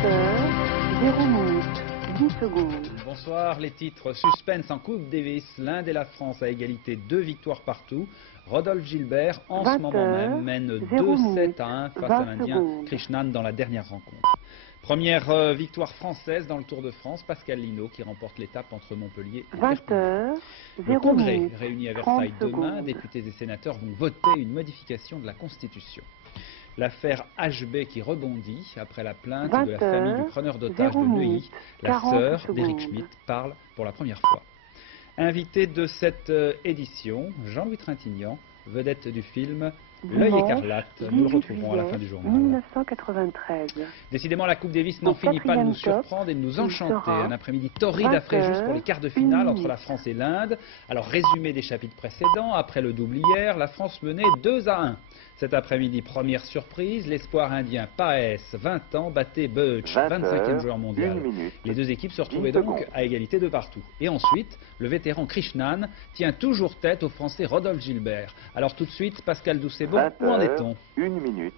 20h, 0 minutes, 10 secondes. Bonsoir, les titres suspense en Coupe Davis. L'Inde et la France à égalité, 2 victoires partout. Rodolphe Gilbert, en ce moment même, mène 2-7-1 face à l'Indien Krishnan dans la dernière rencontre. Première victoire française dans le Tour de France, Pascal Lino qui remporte l'étape entre Montpellier et Perpignan. Le Congrès réuni à Versailles demain, députés et sénateurs vont voter une modification de la Constitution. L'affaire HB qui rebondit après la plainte de la famille du preneur d'otages de Neuilly. La sœur d'Éric Schmitt parle pour la première fois. Invité de cette édition, Jean-Louis Trintignant, vedette du film L'œil écarlate. Nous le retrouverons à la fin du journal. 1993. Décidément, la Coupe Davis n'en finit pas de nous surprendre et de nous enchanter. Un après-midi torride à Fréjus pour les quarts de finale entre la France et l'Inde. Alors, résumé des chapitres précédents, après le double hier, la France menait 2-1. Cet après-midi, première surprise, l'espoir indien Paes, 20 ans, battait Butch, 25e joueur mondial. Les deux équipes se retrouvaient donc à égalité de partout. Et ensuite, le vétéran Krishnan tient toujours tête au Français Rodolphe Gilbert. Alors tout de suite, Pascal Doucet-Bon, où en est-on? 1 minute.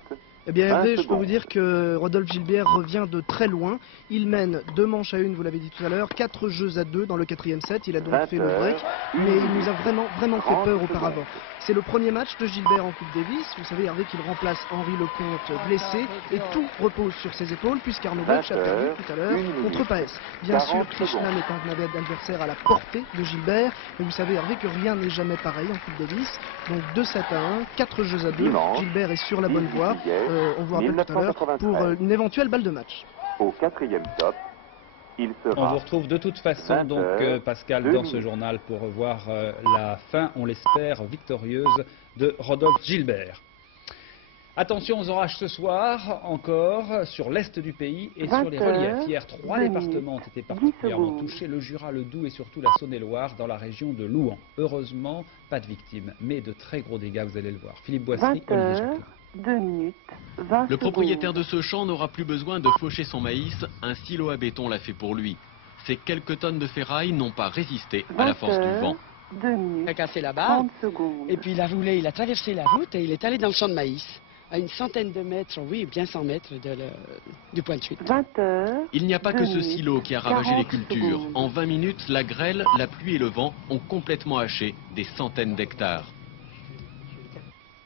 Eh bien Hervé, je peux vous dire que Rodolphe Gilbert revient de très loin. Il mène 2 manches à 1, vous l'avez dit tout à l'heure, 4 jeux à 2 dans le 4e set. Il a donc fait le break, mais il nous a vraiment fait peur auparavant. C'est le premier match de Gilbert en Coupe Davis. Vous savez Hervé qu'il remplace Henri Lecomte blessé et tout repose sur ses épaules puisqu'Arnaud Butch a perdu tout à l'heure contre Paes. Bien sûr, Krishnan est un adversaire à la portée de Gilbert, mais vous savez Hervé que rien n'est jamais pareil en Coupe Davis. Donc 2-7-1, 4 jeux à 2. Gilbert est sur la bonne voie. On vous rappelle tout à l'heure pour une éventuelle balle de match. Au 4e top, il sera... On vous retrouve de toute façon, donc Pascal, dans ce journal pour revoir la fin, on l'espère, victorieuse de Rodolphe Gilbert. Attention aux orages ce soir, encore sur l'est du pays et sur les reliefs. Hier, 3 départements ont été particulièrement touchés, le Jura, le Doubs et surtout la Saône-et-Loire dans la région de Louhans. Heureusement, pas de victimes, mais de très gros dégâts, vous allez le voir. Philippe Boissy, Olivier Jacquelin. 2 minutes, 20 Le propriétaire de ce champ n'aura plus besoin de faucher son maïs, un silo à béton l'a fait pour lui. Ces quelques tonnes de ferraille n'ont pas résisté à la force du vent. 2 minutes, Il a cassé la barre, 30 secondes. et puis il a roulé, il a traversé la route et il est allé dans le champ de maïs, à une centaine de mètres, oui, bien 100 mètres du point de chute. 20h, Il n'y a pas que ce 2 silo qui a ravagé les 40 cultures. secondes. En 20 minutes, la grêle, la pluie et le vent ont complètement haché des centaines d'hectares.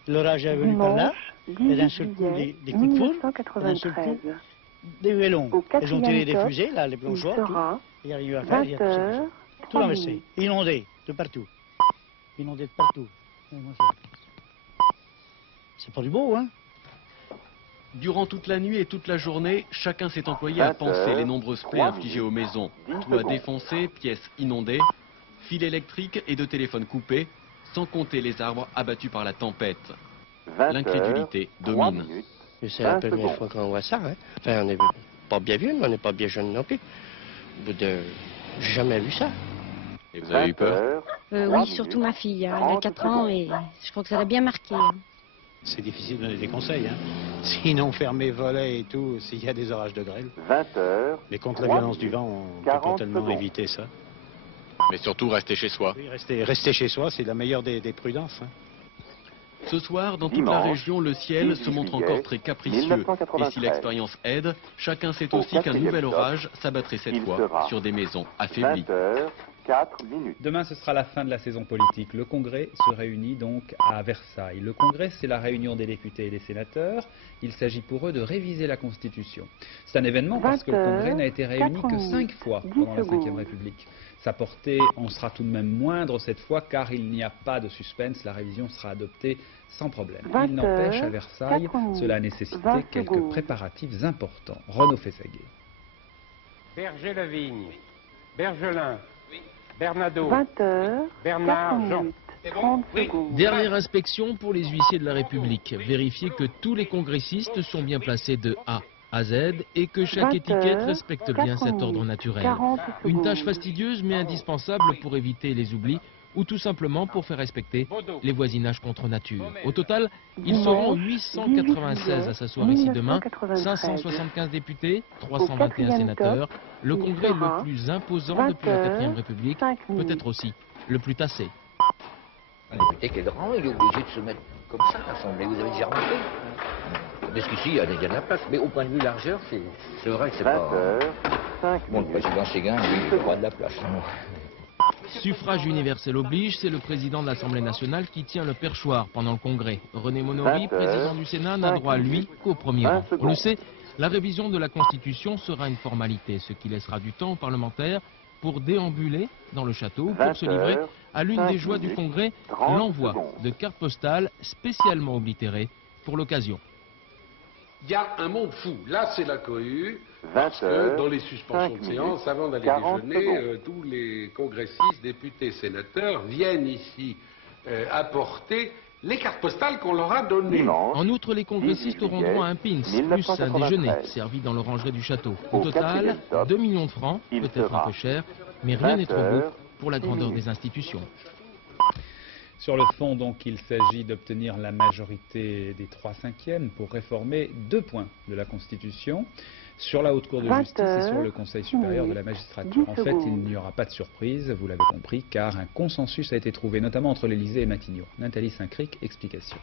L'orage est venu par là, dimanche, et d'un 18 seul coup juillet des coups de foudre, et d'un seul 1993. coup des vélons. Au Ils ont tiré des 4e fusées, là, les il plongeoires, sera il arrive à faire, il y a tout ça. 20h, Tout 3 renversé, minutes. inondé de partout. Inondé de partout. Et moi, c'est pas du beau, hein? Durant toute la nuit et toute la journée, chacun s'est employé à panser les nombreuses plaies infligées aux maisons. Toits défoncés, pièces inondées, fils électriques et de téléphones coupés, sans compter les arbres abattus par la tempête. L'incrédulité domine. C'est la première fois qu'on voit ça. Hein. Enfin, on n'est pas bien vieux, mais on n'est pas bien jeune non plus. J'ai jamais vu ça. Et vous avez eu peur? Oui, surtout ma fille. Hein. Elle a 4 ans et je crois que ça l'a bien marqué. Hein. C'est difficile de donner des conseils. Hein. Sinon, fermer volets et tout, s'il y a des orages de grêle. 20h. Mais contre la violence du vent, on peut pas tellement éviter ça. Mais surtout rester chez soi. Oui, rester chez soi, c'est la meilleure des prudences. Hein. Ce soir, dans toute la région, le ciel se montre encore très capricieux. Et si l'expérience aide, chacun sait aussi qu'un nouvel orage s'abattrait cette fois sur des maisons affaiblies. 4 minutes. Demain, ce sera la fin de la saison politique. Le Congrès se réunit donc à Versailles. Le Congrès, c'est la réunion des députés et des sénateurs. Il s'agit pour eux de réviser la Constitution. C'est un événement parce que le Congrès n'a été réuni que 5 fois pendant la Ve République. Sa portée en sera tout de même moindre cette fois car il n'y a pas de suspense. La révision sera adoptée sans problème. Il n'empêche, à Versailles, cela a nécessité quelques préparatifs importants. Renaud Fessaguet. Berger-Levigne, Bergelin, Bernado, 20h, Bernard, Jean. 30 secondes. Dernière inspection pour les huissiers de la République. Vérifier que tous les congressistes sont bien placés de A à Z et que chaque étiquette respecte bien cet ordre naturel. Une tâche fastidieuse mais indispensable pour éviter les oublis ou tout simplement pour faire respecter les voisinages contre nature. Au total, ils seront 896 à s'asseoir ici demain, 575 députés, 321 sénateurs, le congrès le plus imposant depuis la 4e République, peut-être aussi le plus tassé. Un député qui est grand, il est obligé de se mettre comme ça à l'Assemblée. Vous avez déjà remarqué? parce qu'ici, il y a de la place. Mais au point de vue largeur, c'est vrai que c'est 20 pas... heures, 5 Bon, le minutes. président Séguin, lui, il aura de la place. Suffrage universel oblige, c'est le président de l'Assemblée nationale qui tient le perchoir pendant le Congrès. René Monory, président du Sénat, n'a droit, lui, qu'au premier rang. On le sait, la révision de la Constitution sera une formalité, ce qui laissera du temps aux parlementaires pour déambuler dans le château, pour se livrer à l'une des joies du Congrès, l'envoi de cartes postales spécialement oblitérées pour l'occasion. Il y a un monde fou. Là, c'est la cohue. 20 Parce que heures, dans les suspensions 5 de séance, avant d'aller 40 déjeuner, tous les congressistes, députés, sénateurs viennent ici apporter les cartes postales qu'on leur a données. En outre, les congressistes auront droit à un pins, plus un déjeuner servi dans l'orangerie du château. Au total, 2 millions de francs, peut-être un peu cher, mais rien n'est trop beau pour la grandeur des institutions. Sur le fond, donc, il s'agit d'obtenir la majorité des 3/5 pour réformer 2 points de la Constitution, sur la Haute Cour de justice et sur le Conseil supérieur de la magistrature. En fait, il n'y aura pas de surprise, vous l'avez compris, car un consensus a été trouvé, notamment entre l'Élysée et Matignon. Nathalie Saint-Cric, explication.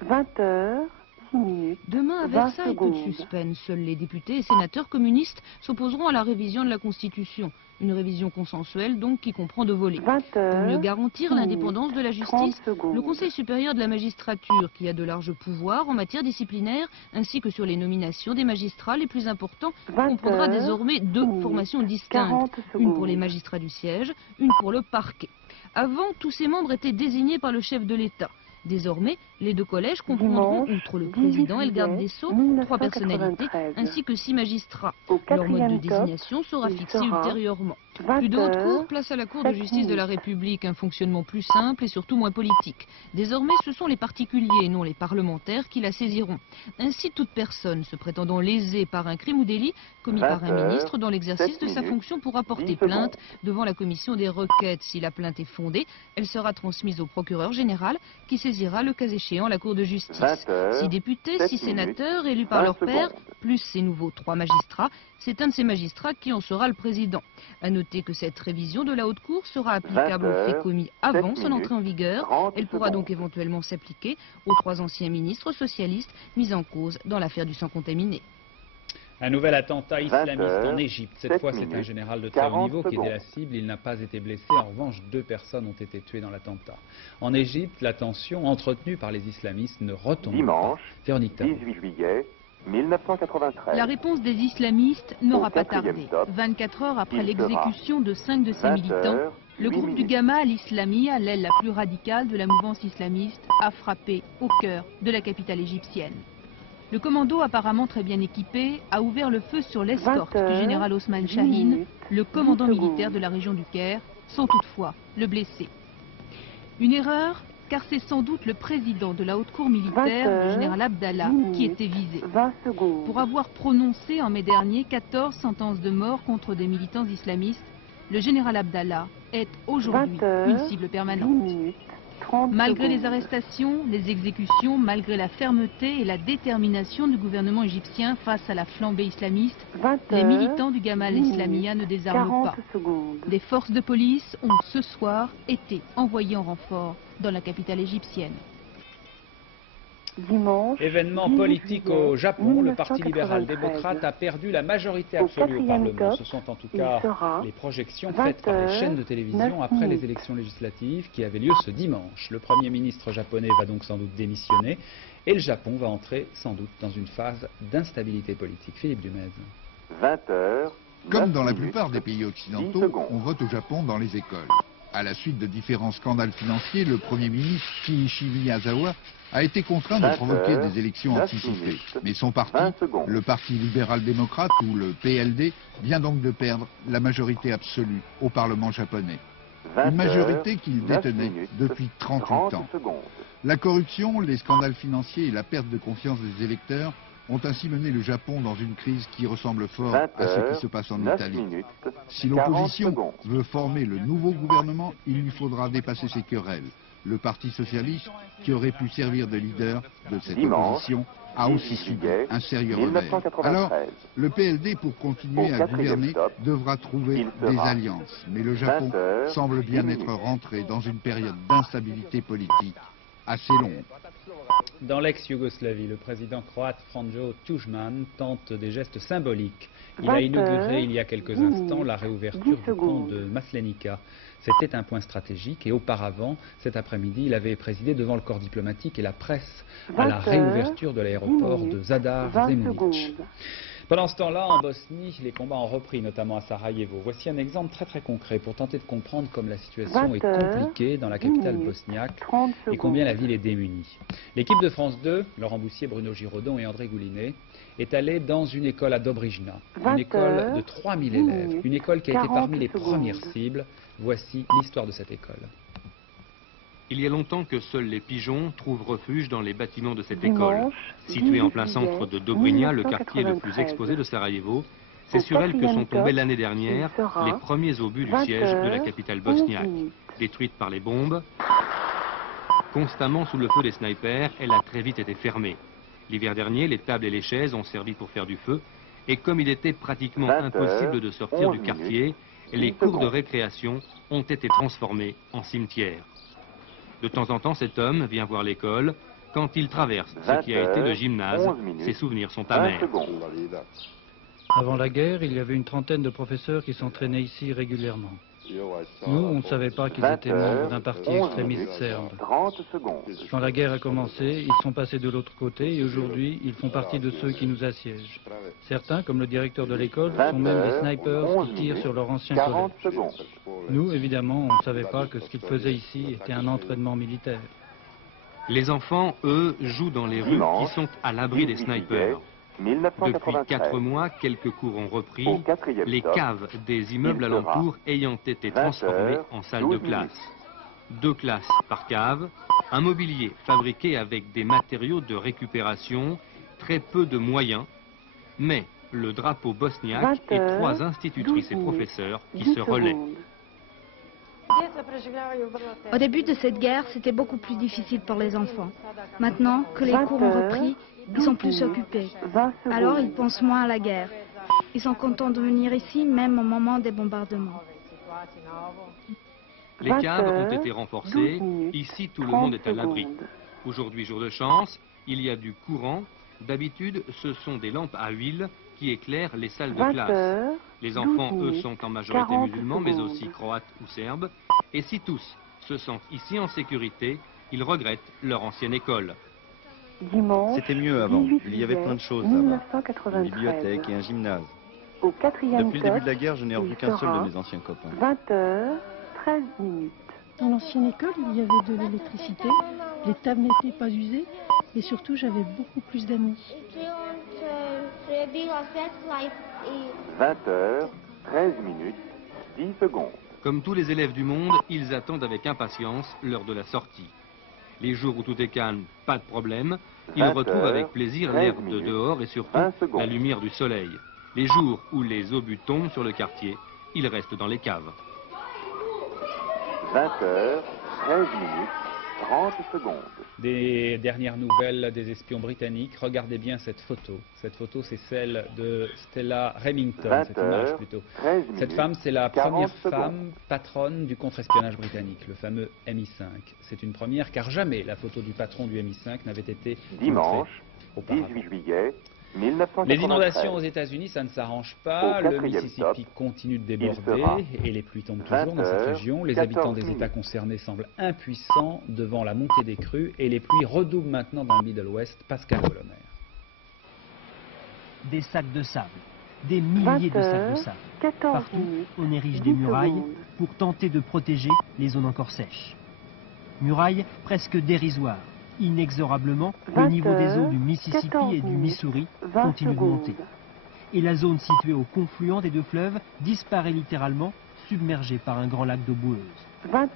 20 heures, 6 minutes. Demain, à 20 Versailles, peu de secondes. suspense. Seuls les députés et sénateurs communistes s'opposeront à la révision de la Constitution. Une révision consensuelle, donc, qui comprend 2 volets. 20 Pour heures, mieux garantir 6 l'indépendance de la minutes, 30 justice, secondes. le Conseil supérieur de la magistrature, qui a de larges pouvoirs en matière disciplinaire, ainsi que sur les nominations des magistrats les plus importants, 20 comprendra heures, désormais 2 minutes, formations 40 distinctes. Une secondes. pour les magistrats du siège, une pour le parquet. Avant, tous ces membres étaient désignés par le chef de l'État. Désormais, les 2 collèges comprendront, Dimanche, outre le 18 président et le garde des juillet Sceaux, 3 personnalités, 1993. ainsi que 6 magistrats. Au Leur mode de 4e top, désignation sera il fixé sera ultérieurement. 20 Plus de haute heures, cour, place à la Cour de 7 justice de la minutes. République, un fonctionnement plus simple et surtout moins politique. Désormais, ce sont les particuliers et non les parlementaires qui la saisiront. Ainsi, toute personne se prétendant lésée par un crime ou délit commis 20 par un heures, ministre dans l'exercice 7 de sa minutes, fonction pourra 10 porter secondes. plainte devant la commission des requêtes. Si la plainte est fondée, elle sera transmise au procureur général qui saisira le cas échéant la Cour de justice. 20 heures, 6 députés, 7 6 sénateurs minutes, élus par 20 leur père, secondes. plus ces nouveaux 3 magistrats, c'est un de ces magistrats qui en sera le président. À noter que cette révision de la Haute Cour sera applicable 20 aux faits heures, commis avant 7 son entrée en minutes, vigueur. 30 Elle pourra donc secondes. éventuellement s'appliquer aux 3 anciens ministres socialistes mis en cause dans l'affaire du sang contaminé. Un nouvel attentat 20 islamiste heures, en Égypte. Cette 7 fois, c'est un minutes, général de très haut 40 niveau qui était la secondes. cible. Il n'a pas été blessé. En revanche, 2 personnes ont été tuées dans l'attentat. En Égypte, la tension entretenue par les islamistes ne retombe Dimanche, pas. Véronique Tabo. 18 juillet 1993. La réponse des islamistes n'aura Au pas 4e tardé. top, 24 heures après il sera l'exécution de 5 de ses 20 militants, heures, le 8 groupe du minutes. Gamma al-Islamiyya, l'aile la plus radicale de la mouvance islamiste, a frappé au cœur de la capitale égyptienne. Le commando, apparemment très bien équipé, a ouvert le feu sur l'escorte 20 du heures, général Osman 10 Shahin, minutes, le commandant 10 secondes. militaire de la région du Caire, sans toutefois le blesser. Une erreur, car c'est sans doute le président de la haute cour 20 militaire, le heures, général Abdallah, 10 qui minutes, était visé. 20 secondes. Pour avoir prononcé en mai dernier 14 sentences de mort contre des militants islamistes, le général Abdallah est aujourd'hui 20 heures, une cible 10 permanente. minutes, 30 Malgré les secondes. arrestations, les exécutions, malgré la fermeté et la détermination du gouvernement égyptien face à la flambée islamiste, 20 les heures, militants du Gamal 10 Islamiyya ne minutes, désarment 40 pas. secondes. Des forces de police ont ce soir été envoyées en renfort dans la capitale égyptienne. Dimanche, Événement 18 politique juillet au Japon, le Parti 1993. libéral-démocrate a perdu la majorité Au absolue au 4e Parlement. top, Ce sont en tout il cas sera les projections 20 faites par les heures, chaînes de télévision 9 après les minutes. élections législatives qui avaient lieu ce dimanche. Le Premier ministre japonais va donc sans doute démissionner et le Japon va entrer sans doute dans une phase d'instabilité politique. Philippe Dumez. 20 heures. Comme 9 dans la minutes, plupart des pays 10 occidentaux, secondes. on vote au Japon dans les écoles. À la suite de différents scandales financiers, le Premier ministre Shinichi Miyazawa a été contraint de 20 provoquer heures, des élections 9 anticipées. minutes, Mais son parti, 20 secondes. le Parti libéral-démocrate ou le PLD, vient donc de perdre la majorité absolue au Parlement japonais. 20 Une majorité heures, qu'il 9 détenait minutes, depuis 38 30 ans. secondes. La corruption, les scandales financiers et la perte de confiance des électeurs ont ainsi mené le Japon dans une crise qui ressemble fort 20 à ce heures, qui se passe en 9 Italie. minutes, Si 40 l'opposition secondes. veut former le nouveau gouvernement, il lui faudra dépasser ses querelles. Le Parti socialiste, qui aurait pu servir de leader de cette Dimanche, opposition, a aussi 18 subi juillet un sérieux revers. 1993. Alors, le PLD, pour continuer Au à 4e gouverner, top, devra trouver il des sera alliances. Mais le Japon 20 heures, semble bien 10 être minutes. rentré dans une période d'instabilité politique assez longue. Dans l'ex-Yougoslavie, le président croate Franjo Tuđman tente des gestes symboliques. Il a inauguré il y a quelques instants la réouverture du pont de Maslenica. C'était un point stratégique et auparavant, cet après-midi, il avait présidé devant le corps diplomatique et la presse à la réouverture de l'aéroport de Zadar Zemunić. Pendant ce temps-là, en Bosnie, les combats ont repris, notamment à Sarajevo. Voici un exemple très concret pour tenter de comprendre comme la situation est compliquée dans la capitale bosniaque et combien la ville est démunie. L'équipe de France 2, Laurent Boussier, Bruno Giraudon et André Goulinet, est allée dans une école à Dobrijna, une école de 3000 élèves, une école qui a été parmi les premières cibles. Voici l'histoire de cette école. Il y a longtemps que seuls les pigeons trouvent refuge dans les bâtiments de cette école. Située en plein centre de Dobrinja, le quartier le plus exposé de Sarajevo, c'est sur elle que sont tombés l'année dernière les premiers obus du siège de la capitale bosniaque. Détruite par les bombes, constamment sous le feu des snipers, elle a très vite été fermée. L'hiver dernier, les tables et les chaises ont servi pour faire du feu, et comme il était pratiquement impossible de sortir du quartier, les cours de récréation ont été transformés en cimetières. De temps en temps, cet homme vient voir l'école. Quand il traverse ce qui a été le gymnase, ses souvenirs sont amers. Avant la guerre, il y avait une trentaine de professeurs qui s'entraînaient ici régulièrement. Nous, on ne savait pas qu'ils étaient membres d'un parti extrémiste serbe. Quand la guerre a commencé, ils sont passés de l'autre côté et aujourd'hui, ils font partie de ceux qui nous assiègent. Certains, comme le directeur de l'école, sont même des snipers qui tirent sur leur ancien collège. Nous, évidemment, on ne savait pas que ce qu'ils faisaient ici était un entraînement militaire. Les enfants, eux, jouent dans les rues qui sont à l'abri des snipers. Depuis 4 mois, quelques cours ont repris, les caves des immeubles alentours ayant été transformées en salles de classe. 2 classes par cave, un mobilier fabriqué avec des matériaux de récupération, très peu de moyens, mais le drapeau bosniaque et 3 institutrices et professeurs qui se relaient. Au début de cette guerre, c'était beaucoup plus difficile pour les enfants. Maintenant que les cours ont repris, ils sont plus occupés. Alors ils pensent moins à la guerre. Ils sont contents de venir ici, même au moment des bombardements. Les caves ont été renforcées. Ici, tout le monde est à l'abri. Aujourd'hui, jour de chance, il y a du courant. D'habitude, ce sont des lampes à huile qui éclairent les salles de classe. Les enfants, eux, sont en majorité musulmans, mais aussi croates ou serbes. Et si tous se sentent ici en sécurité, ils regrettent leur ancienne école. C'était mieux avant. Il y avait plein de choses là-bas. Une bibliothèque et un gymnase. Depuis le début de la guerre, je n'ai revu qu'un seul de mes anciens copains. 20h13. Dans l'ancienne école, il y avait de l'électricité, les tables n'étaient pas usées et surtout j'avais beaucoup plus d'amis. 20h13:10. Comme tous les élèves du monde, ils attendent avec impatience l'heure de la sortie. Les jours où tout est calme, pas de problème, ils retrouvent avec plaisir l'herbe de dehors et surtout la lumière du soleil. Les jours où les obus tombent sur le quartier, ils restent dans les caves. 20h13:30. Des dernières nouvelles des espions britanniques. Regardez bien cette photo. Cette photo, c'est celle de Stella Remington, cette image plutôt. Cette femme, c'est la première femme patronne du contre-espionnage britannique, le fameux MI5. C'est une première car jamais la photo du patron du MI5 n'avait été dimanche, auparavant. 18 juillet 1993. Les inondations aux États-Unis, ça ne s'arrange pas. Le Mississippi continue de déborder et les pluies tombent toujours dans cette région. Les habitants des États concernés semblent impuissants devant la montée des crues et les pluies redoublent maintenant dans le Middle West. Pascal Colomer. Des sacs de sable, des milliers de sacs de sable. Partout, on érige des murailles pour tenter de protéger les zones encore sèches. Murailles presque dérisoires. Inexorablement, le niveau des eaux du Mississippi et du Missouri continue de monter. Et la zone située au confluent des 2 fleuves disparaît littéralement, submergée par un grand lac d'eau boueuse.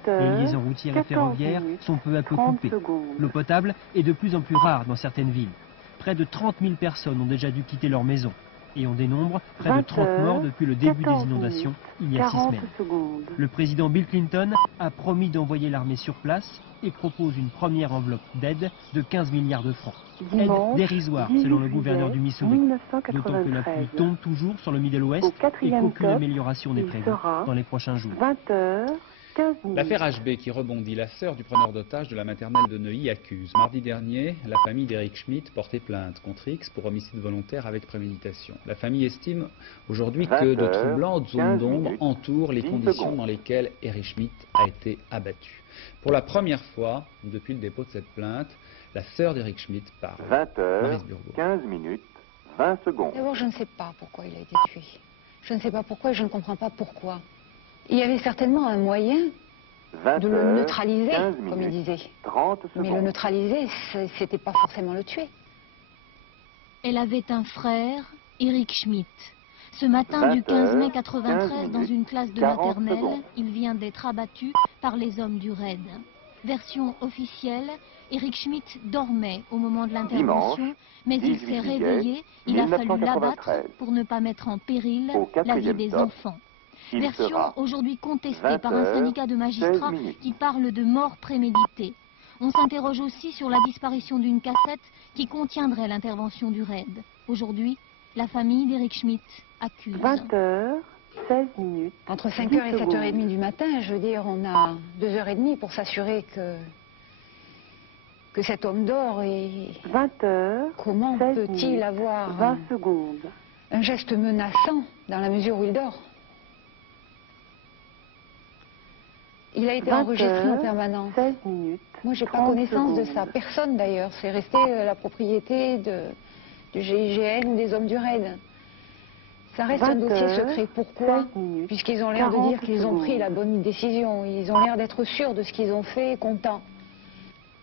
Les liaisons routières et ferroviaires sont peu à peu coupées. L'eau potable est de plus en plus rare dans certaines villes. Près de 30 000 personnes ont déjà dû quitter leur maison. Et on dénombre près de 30 morts depuis le début des inondations, il y a 6 semaines. Le président Bill Clinton a promis d'envoyer l'armée sur place et propose une première enveloppe d'aide de 15 milliards de francs. Aide dérisoire, selon le gouverneur du Missouri. D'autant que la pluie tombe toujours sur le Middle West et qu'aucune amélioration n'est prévue dans les prochains jours. L'affaire HB qui rebondit, la sœur du preneur d'otage de la maternelle de Neuilly accuse. Mardi dernier, la famille d'Éric Schmitt portait plainte contre X pour homicide volontaire avec préméditation. La famille estime aujourd'hui que de troublantes zones d'ombre entourent les conditions dans lesquelles Éric Schmitt a été abattu. Pour la première fois, depuis le dépôt de cette plainte, la sœur d'Éric Schmitt parle. 20h15 minutes 20 secondes. D'abord, je ne sais pas pourquoi il a été tué. Je ne sais pas pourquoi et je ne comprends pas pourquoi. Il y avait certainement un moyen de le neutraliser, comme il disait. 30 secondes. Mais le neutraliser, c'était pas forcément le tuer. Elle avait un frère, Éric Schmitt. Ce matin du 15 mai 93, dans une classe de maternelle, il vient d'être abattu par les hommes du RAID. Version officielle, Éric Schmitt dormait au moment de l'intervention, mais il s'est réveillé, il a fallu l'abattre pour ne pas mettre en péril la vie des enfants. Version aujourd'hui contestée par un syndicat de magistrats qui parle de mort préméditée. On s'interroge aussi sur la disparition d'une cassette qui contiendrait l'intervention du RAID. Aujourd'hui, la famille d'Éric Schmitt accuse. 20h16 minutes. Entre 5h et 7h30 du matin, je veux dire, on a 2h30 pour s'assurer que cet homme dort et... 20h. Comment peut-il avoir 20 secondes. Un geste menaçant dans la mesure où il dort? Il a été enregistré en permanence. 16 minutes. Moi, j'ai pas connaissance de ça. Personne d'ailleurs. C'est resté la propriété du GIGN ou des hommes du RAID. Ça reste un dossier secret. Pourquoi? Puisqu'ils ont l'air de dire qu'ils ont pris la bonne décision. Ils ont l'air d'être sûrs de ce qu'ils ont fait et contents.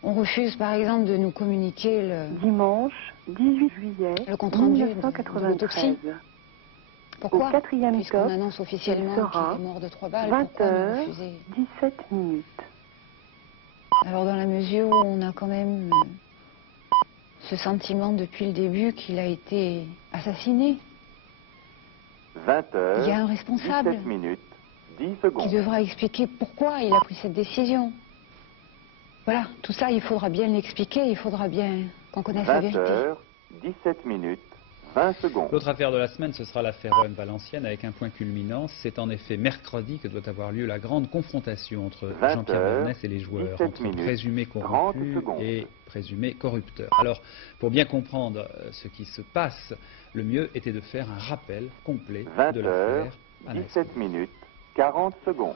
On refuse par exemple de nous communiquer le... Dimanche 18 juillet le compte-rendu de l'autopsie. Pourquoi? Au 4e Puisqu'on annonce officiellement qu'il est mort de 3 balles. 20h17 minutes. Alors dans la mesure où on a quand même ce sentiment depuis le début qu'il a été assassiné. 20h, il y a un responsable 17 minutes, 10 secondes. Qui devra expliquer pourquoi il a pris cette décision. Voilà, tout ça, il faudra bien l'expliquer, il faudra bien qu'on connaisse la vérité. 20h, 17 minutes, 20 secondes. L'autre affaire de la semaine, ce sera l'affaire OM-Valenciennes avec un point culminant. C'est en effet mercredi que doit avoir lieu la grande confrontation entre Jean-Pierre Bernès et les joueurs, entre présumés corrompus et présumés corrupteurs. Alors, pour bien comprendre ce qui se passe, le mieux était de faire un rappel complet de l'affaire. 17 minutes, 40 secondes.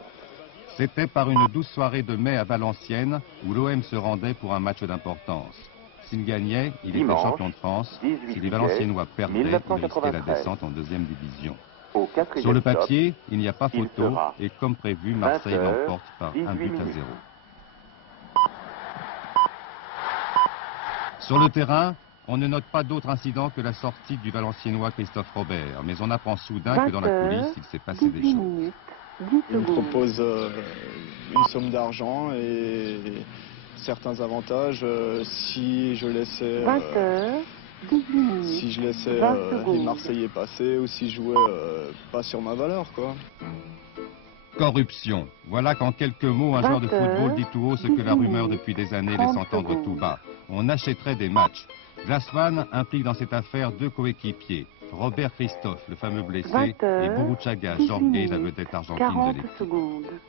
C'était par une douce soirée de mai à Valenciennes où l'OM se rendait pour un match d'importance. S'il gagnait, il était champion de France. Si les Valenciennois perdaient, il risquait la descente en 2e division. Sur le papier, il n'y a pas photo et comme prévu, Marseille l'emporte par 1 but à 0. Sur le terrain, on ne note pas d'autre incident que la sortie du Valenciennois Christophe Robert, mais on apprend soudain que dans la coulisse, il s'est passé des choses. Il me propose une somme d'argent et certains avantages si je laissais, les Marseillais passer ou si je jouais pas sur ma valeur, quoi. Corruption. Voilà qu'en quelques mots, un joueur de football dit tout haut ce que la rumeur depuis des années laisse entendre tout bas. On achèterait des matchs. Glassman implique dans cette affaire 2 coéquipiers. Robert Christophe, le fameux blessé, et Burruchaga, Jorge, la vedette argentine de l'équipe.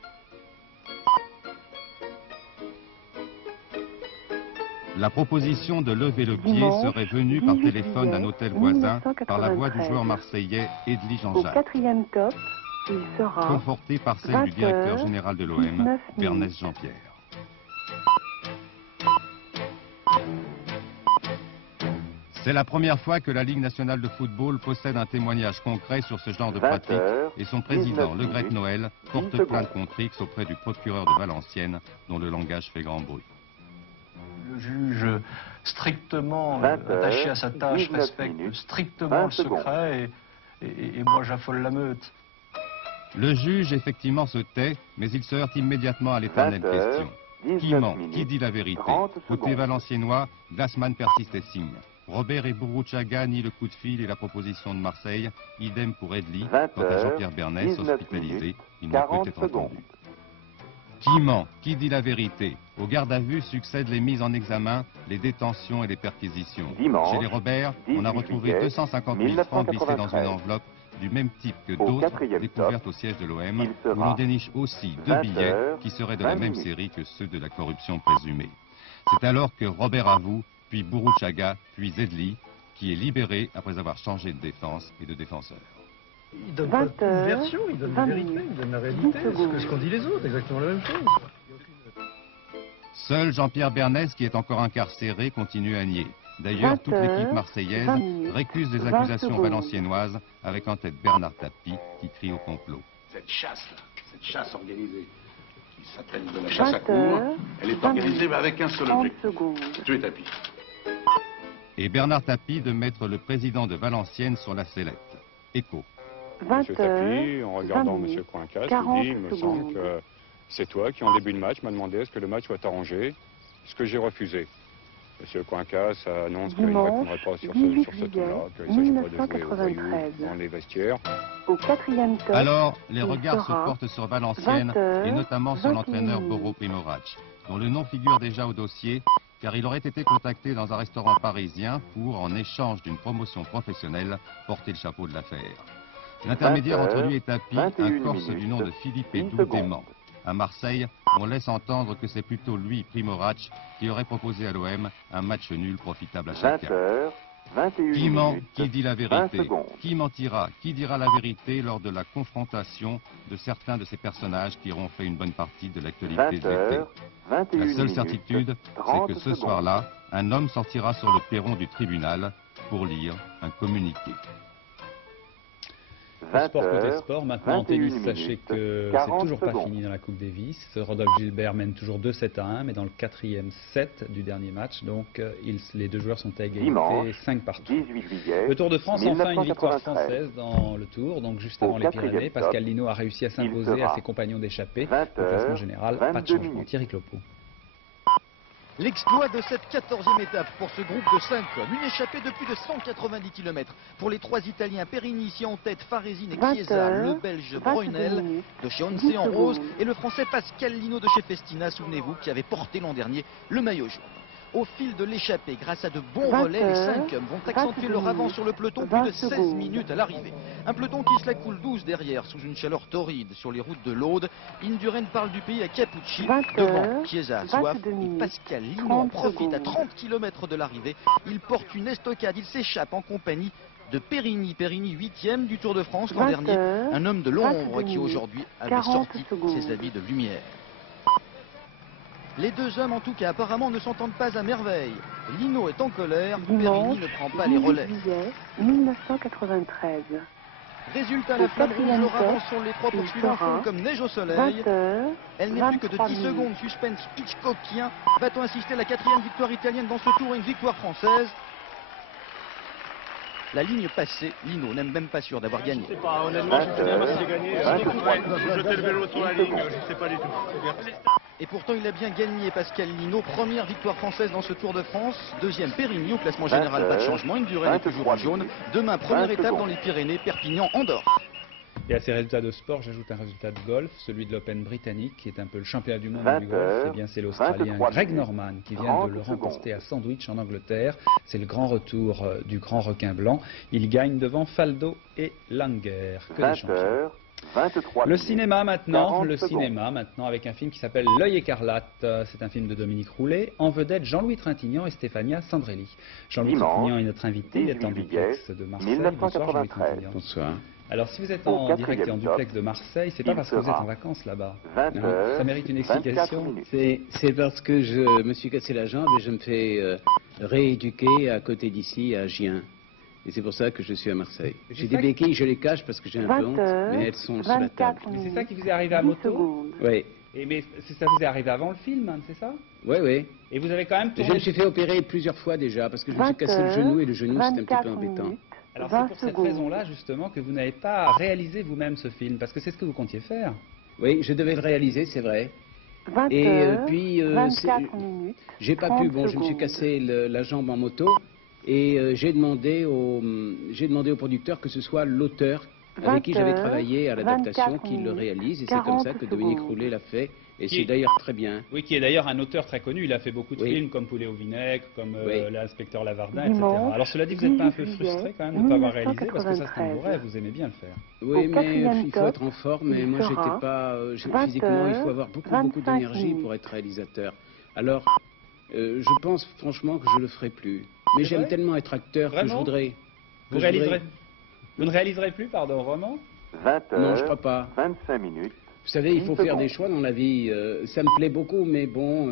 La proposition de lever le pied serait venue par téléphone d'un hôtel voisin par la voix du joueur marseillais Edli Jean-Jacques. Au 4e top, il sera conforté par celle du directeur général de l'OM, Bernès Jean-Pierre. C'est la première fois que la Ligue nationale de football possède un témoignage concret sur ce genre de pratique et son président, Le Grec Noël, porte plainte contre X auprès du procureur de Valenciennes, dont le langage fait grand bruit. Le juge, strictement attaché à sa tâche, respecte strictement le secret et moi j'affole la meute. Le juge, effectivement, se tait, mais il se heurte immédiatement à l'éternelle question. Qui ment? Qui dit la vérité? Côté valenciennois, Glassman persiste et signe. Robert et Burruchaga nient le coup de fil et la proposition de Marseille. Idem pour Edli. Quant à Jean-Pierre Bernès, hospitalisé, il n'a peut être entendu. Qui ment? Qui dit la vérité? Au garde à vue succèdent les mises en examen, les détentions et les perquisitions. Chez les Robert, on a retrouvé 250 000 francs glissés dans une enveloppe du même type que d'autres découvertes au siège de l'OM, où l'on déniche aussi 2 billets qui seraient de la même série que ceux de la corruption présumée. C'est alors que Robert Avoue, puis Burruchaga, puis Zedli, qui est libéré après avoir changé de défense et de défenseur. Il donne pas une version, il donne la vérité, il donne la réalité, ce qu'on dit les autres, exactement la même chose. Seul Jean-Pierre Bernès, qui est encore incarcéré, continue à nier. D'ailleurs, toute l'équipe marseillaise récuse les accusations valenciennoises, avec en tête Bernard Tapie, qui crie au complot. Cette chasse-là, cette chasse organisée, qui s'appelle de la chasse à cour, elle est organisée mais avec un seul objectif, tuer Tapie. Et Bernard Tapie de mettre le président de Valenciennes sur la sellette. Écho. Monsieur Tapie, en regardant Monsieur Coincas, il dit, il me semble que c'est toi qui, en début de match, m'a demandé est-ce que le match soit arrangé, ce que j'ai refusé. Monsieur Coincas annonce qu'il ne répondrait pas sur ce tour-là, qu'il ne s'agit pas de jouer au voyou dans les vestiaires. Au 4e top, alors, les regards se portent sur Valenciennes, et notamment sur l'entraîneur Boro Primorac, dont le nom figure déjà au dossier, car il aurait été contacté dans un restaurant parisien pour, en échange d'une promotion professionnelle, porter le chapeau de l'affaire. L'intermédiaire entre lui et Tapie, un Corse du nom de Philippe Edou Dément. À Marseille, on laisse entendre que c'est plutôt lui, Primorac, qui aurait proposé à l'OM un match nul profitable à chacun. Qui ment, qui dit la vérité? Qui mentira? Qui dira la vérité lors de la confrontation de certains de ces personnages qui auront fait une bonne partie de l'actualité de l'été? La seule certitude, c'est que ce soir-là, un homme sortira sur le perron du tribunal pour lire un communiqué. Sport côté sport, maintenant en tennis, sachez que c'est toujours pas fini dans la Coupe Davis. Rodolphe Gilbert mène toujours 2-7-1, mais dans le 4e set du dernier match, donc les deux joueurs sont à égalité, 5 partout. Le Tour de France, enfin une victoire française dans le Tour, donc juste avant les Pyrénées. Pascal Lino a réussi à s'imposer à ses compagnons d'échappée. Au classement général, pas de changement. Thierry Clopo. L'exploit de cette 14e étape pour ce groupe de 5 hommes. Une échappée de plus de 190 km pour les 3 Italiens. Perini ici en tête, Farésine et Chiesa, le Belge Brunel de chez Once en rose et le Français Pascal Lino de chez Festina, souvenez-vous, qui avait porté l'an dernier le maillot jaune. Au fil de l'échappée, grâce à de bons relais, les 5 hommes vont accentuer leur avance sur le peloton, plus de 16 minutes à l'arrivée. Un peloton qui se la coule douce derrière, sous une chaleur torride sur les routes de l'Aude. Indurain parle du pays à Capucci, devant Chiesa, Zouaf et Pascal Lino en profite à 30 km de l'arrivée. Il porte une estocade, il s'échappe en compagnie de Perini. Perini 8e du Tour de France l'an dernier, un homme de l'ombre qui aujourd'hui avait sorti ses habits de lumière. Les deux hommes, en tout cas, apparemment, ne s'entendent pas à merveille. Lino est en colère, Perini ne prend pas les relais. 1993. Résultat, la flamme rouge leur avance sur les 3 poursuivants font comme neige au soleil. Elle n'est plus que de 10 secondes, suspense Hitchcockien. Va-t-on assister à la 4e victoire italienne dans ce tour et une victoire française? La ligne passée, Lino n'est même pas sûr d'avoir gagné. Je sais pas, honnêtement, je sais même pas si j'ai gagné. Je jetais le vélo sur la ligne, je sais pas du tout. Et pourtant, il a bien gagné, Pascal Lino. Première victoire française dans ce Tour de France. 2e, Périni. Au classement général, pas de changement. Indurain est toujours en jaune. Demain, première étape dans les Pyrénées, Perpignan-Andorre. Et à ces résultats de sport, j'ajoute un résultat de golf, celui de l'Open britannique, qui est un peu le championnat du monde du golf. Eh bien, c'est l'Australien Greg Norman qui vient de le remporter à Sandwich en Angleterre. C'est le grand retour du grand requin blanc. Il gagne devant Faldo et Langer, que des champions. Le cinéma maintenant, avec un film qui s'appelle L'œil écarlate. C'est un film de Dominique Roulet, en vedette Jean-Louis Trintignant et Stéphania Sandrelli. Jean-Louis Trintignant est notre invité, il est en duplex de Marseille. Bonsoir Jean-Louis Trintignant. Bonsoir. Alors si vous êtes en direct et en duplex de Marseille, c'est pas parce que vous êtes en vacances là-bas. Ça mérite une explication. C'est parce que je me suis cassé la jambe et je me fais rééduquer à côté d'ici, à Gien. Et c'est pour ça que je suis à Marseille. J'ai des béquilles, je les cache parce que j'ai un peu honte, mais elles sont sur la table. Mais c'est ça qui vous est arrivé à moto? Oui. Mais ça vous est arrivé avant le film, hein, c'est ça? Oui, oui. Et vous avez quand même tourné... Je me suis fait opérer plusieurs fois déjà, parce que je me suis cassé le genou, et le genou c'est un petit peu embêtant. Alors c'est pour cette raison-là, justement, que vous n'avez pas réalisé vous-même ce film, parce que c'est ce que vous comptiez faire. Oui, je devais le réaliser, c'est vrai. Et puis, j'ai pas pu, bon, je me suis cassé la jambe en moto, et j'ai demandé au producteur que ce soit l'auteur avec qui j'avais travaillé à l'adaptation qui le réalise, et c'est comme ça que Dominique Roulet l'a fait Et c'est d'ailleurs très bien. Oui, qui est d'ailleurs un auteur très connu. Il a fait beaucoup de films comme Poulet au vinaigre, comme l'inspecteur Lavardin, etc. Alors cela dit, vous n'êtes pas un peu frustré quand même de ne pas avoir réalisé, parce que ça c'est un rêve, vous aimez bien le faire. Oui, mais il faut être en forme, et moi j'étais pas... physiquement, il faut avoir beaucoup d'énergie pour être réalisateur. Alors, je pense franchement que je le ferai plus. Mais j'aime tellement être acteur que je voudrais... Vous ne réaliserez plus, pardon, roman 20h, non, je crois pas. 25 minutes. Vous savez, il faut faire des choix dans la vie. Ça me plaît beaucoup, mais bon,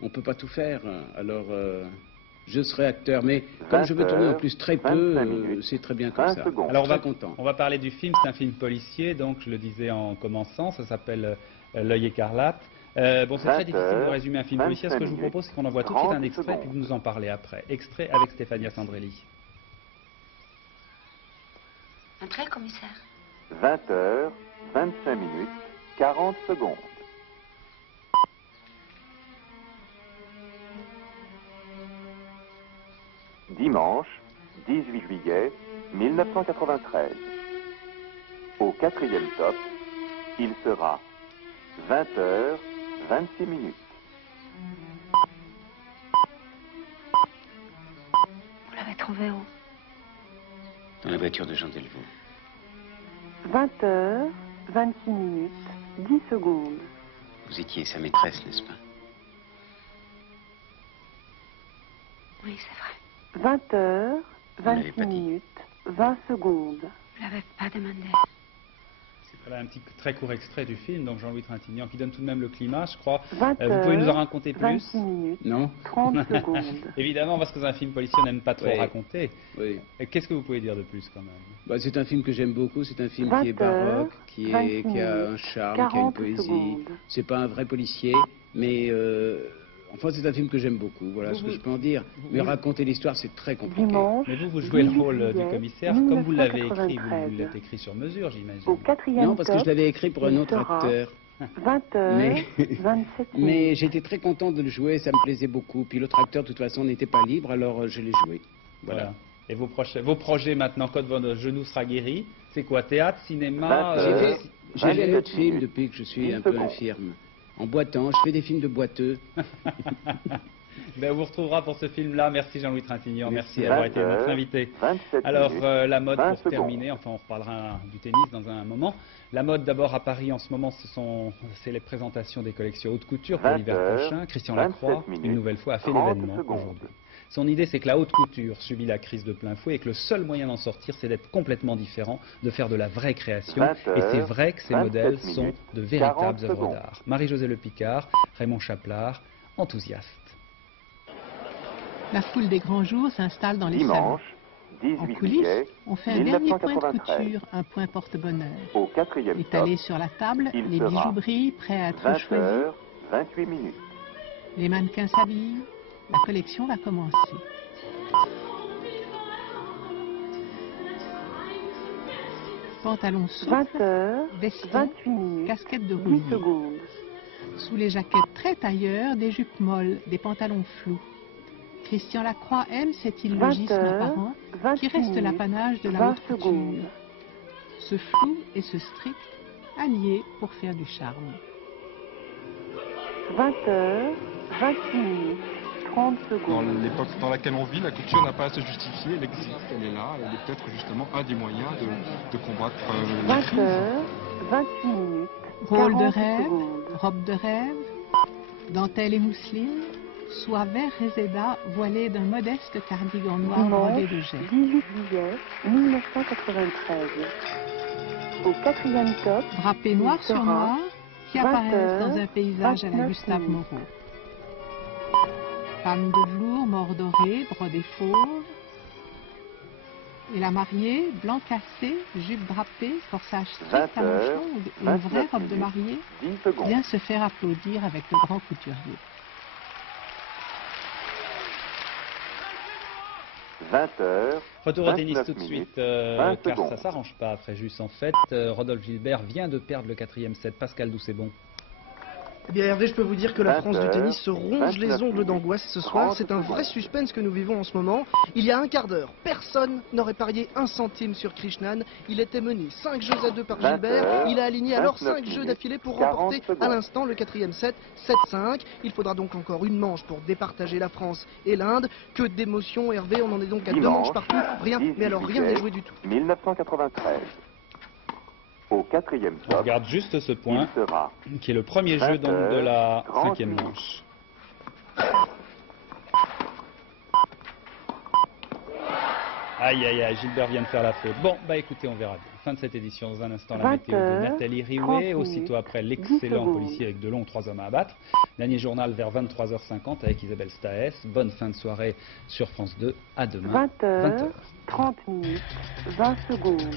on ne peut pas tout faire. Alors, je serai acteur. Mais comme je veux tourner en plus très peu, c'est très bien comme ça. Alors, on va parler du film. C'est un film policier, donc je le disais en commençant. Ça s'appelle L'œil écarlate. Bon, c'est très difficile de résumer un film policier. Ce que je vous propose, c'est qu'on envoie tout de suite un extrait, puis vous nous en parlez après. Extrait avec Stéphania Sandrelli. Entrez, commissaire. 20h, 25 minutes, 40 secondes. Dimanche, 18 juillet 1993. Au 4e top, il sera 20h, 26 minutes. Vous l'avez trouvé où? Dans la voiture de Jean Delvaux. 20h, 26 minutes, 10 secondes. Vous étiez sa maîtresse, n'est-ce pas? Oui, c'est vrai. 20h, 26 minutes, 20 secondes. Vous l'avez pas demandé. Voilà un petit très court extrait du film, donc Jean-Louis Trintignant, qui donne tout de même le climat, je crois. 20 vous pouvez nous en raconter plus? 26 minutes, non 30 secondes. Évidemment, parce que c'est un film policier, on n'aime pas trop raconter. Oui. Qu'est-ce que vous pouvez dire de plus, quand même? C'est un film que j'aime beaucoup, c'est un film qui est baroque, qui a un charme, qui a une poésie. C'est pas un vrai policier, mais... Enfin, c'est un film que j'aime beaucoup, voilà ce que je peux en dire. Mais raconter l'histoire, c'est très compliqué. Mais vous jouez le rôle du commissaire comme vous l'avez écrit. Vous l'avez écrit sur mesure, j'imagine. Non, parce que je l'avais écrit pour un autre acteur. 20h, 27 minutes. Mais j'étais très content de le jouer, ça me plaisait beaucoup. Puis l'autre acteur, de toute façon, n'était pas libre, alors je l'ai joué. Voilà. Et vos projets maintenant, quand votre genou sera guéri, c'est quoi? Théâtre, cinéma? J'ai fait un autre film depuis que je suis un peu infirme. En boitant, je fais des films de boiteux. On vous retrouvera pour ce film-là. Merci Jean-Louis Trintignant, merci d'avoir été notre invité. Alors la mode pour terminer, enfin on reparlera du tennis dans un moment. La mode d'abord à Paris en ce moment, c'est les présentations des collections haute couture pour l'hiver prochain. Christian Lacroix, une nouvelle fois, a fait l'événement aujourd'hui. Son idée, c'est que la haute couture subit la crise de plein fouet et que le seul moyen d'en sortir, c'est d'être complètement différent, de faire de la vraie création. Et c'est vrai que ces modèles sont de véritables œuvres d'art. Marie-Josée Le Picard, Raymond Chaplard, enthousiastes. La foule des grands jours s'installe dans les salons. En coulisses, on fait un dernier point de couture, un point porte-bonheur. Étalé sur la table, les bijoux brillent, prêts à être choisis. 28 minutes. Les mannequins s'habillent. La collection va commencer. Pantalon souple, veston, casquette de roulier. Sous les jaquettes très tailleurs, des jupes molles, des pantalons flous. Christian Lacroix aime cet illogisme apparent qui reste l'apanage de la haute couture. Ce flou et ce strict, alliés pour faire du charme. 20h, 26 minutes. 30 secondes. Dans l'époque dans laquelle on vit, la couture n'a pas à se justifier, elle existe, elle est là, elle est peut-être justement un des moyens de combattre la crise. 20h, 28 minutes. Rôle de rêve, robe de rêve, dentelle et mousseline, soie vert réséda voilée d'un modeste cardigan noir brodé de jet. 18 juillet 1993. Au 4e top, drapé noir sur noir, qui apparaissent dans un paysage à la Gustave Moreau. Femme de velours mordorée, brodé fauve. Et la mariée, blanc cassé, jupe drapée, corsage strict à manches longues et une vraie robe de mariée, vient se faire applaudir avec le grand couturier. 20h. Retour au tennis tout de suite, car ça ne s'arrange pas après juste en fait. Rodolphe Gilbert vient de perdre le 4e set. Pascal Doux, c'est bon. Eh bien Hervé, je peux vous dire que la France du tennis se ronge les ongles d'angoisse ce soir. C'est un vrai suspense que nous vivons en ce moment. Il y a un quart d'heure, personne n'aurait parié un centime sur Krishnan. Il était mené 5 jeux à 2 par Gilbert. Il a aligné alors 5 jeux d'affilée pour remporter à l'instant le 4e set, 7-5. Il faudra donc encore une manche pour départager la France et l'Inde. Que d'émotion Hervé, on en est donc à 2 manches partout. Rien, mais alors rien n'est joué du tout. 1993. Au 4e top, on regarde juste ce point, qui est le premier jeu donc de la 5e manche. Aïe, aïe, aïe, Gilbert vient de faire la faute. Bon, bah écoutez, on verra bien. Fin de cette édition. Dans un instant, la météo de Nathalie Riouet. Aussitôt après, l'excellent policier avec Delon, 3 hommes à abattre. Dernier journal vers 23h50 avec Isabelle Staès. Bonne fin de soirée sur France 2. À demain, 20h. 30 minutes, 20 secondes.